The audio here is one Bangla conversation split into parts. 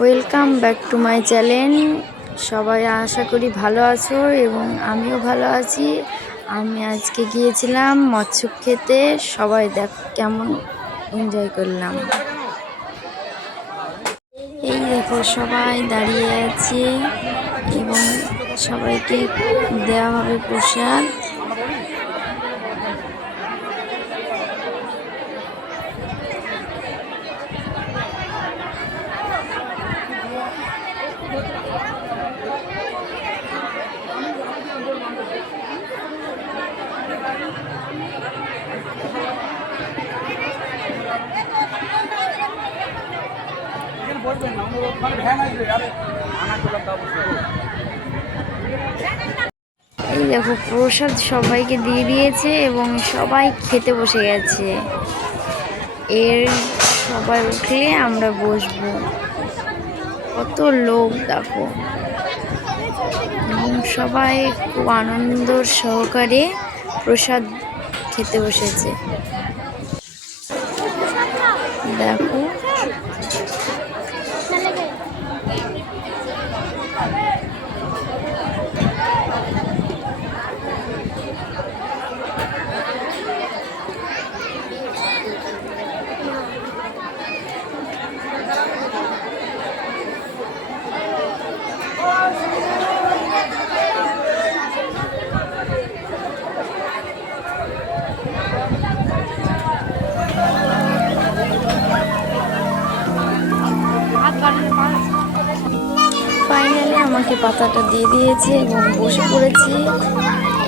Welcome back to my channel. সবাই আশা করি ভালো আছো এবং আমিও ভালো আছি। আমি আজকে গিয়েছিলাম মৎস্য খেতে, সবাই দেখ কেমন এনজয় করলাম। এই দেখো সবাই দাঁড়িয়ে আছে এবং সবাইকে দেওয়া হবে প্রসাদ। এই দেখো প্রসাদ সবাইকে দিয়ে দিয়েছে এবং সবাই খেতে বসে গেছে। এর সবাই উঠলে আমরা বসবো। কত লোক দেখো, এবং সবাই খুব আনন্দ সহকারে প্রসাদ খেতে বসেছে। দেখো ফাইনালি আমাকে পাতাটা দিয়ে দিয়েছে এবং বসে পড়েছি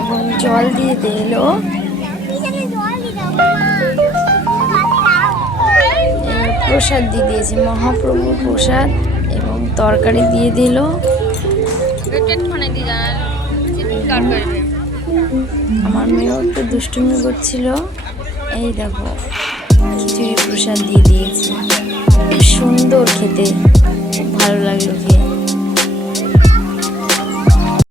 এবং জল দিয়ে দিল। প্রসাদ দিয়ে দিয়েছে, মহাপ্রভুর প্রসাদ এবং তরকারি দিয়ে দিল। আমার মেয়েও একটু দুষ্টুমি করছিল। এই দেখো খিচুড়ি প্রসাদ দিয়ে দিয়েছে, খুব সুন্দর খেতে, খুব ভালো লাগলো খেয়ে।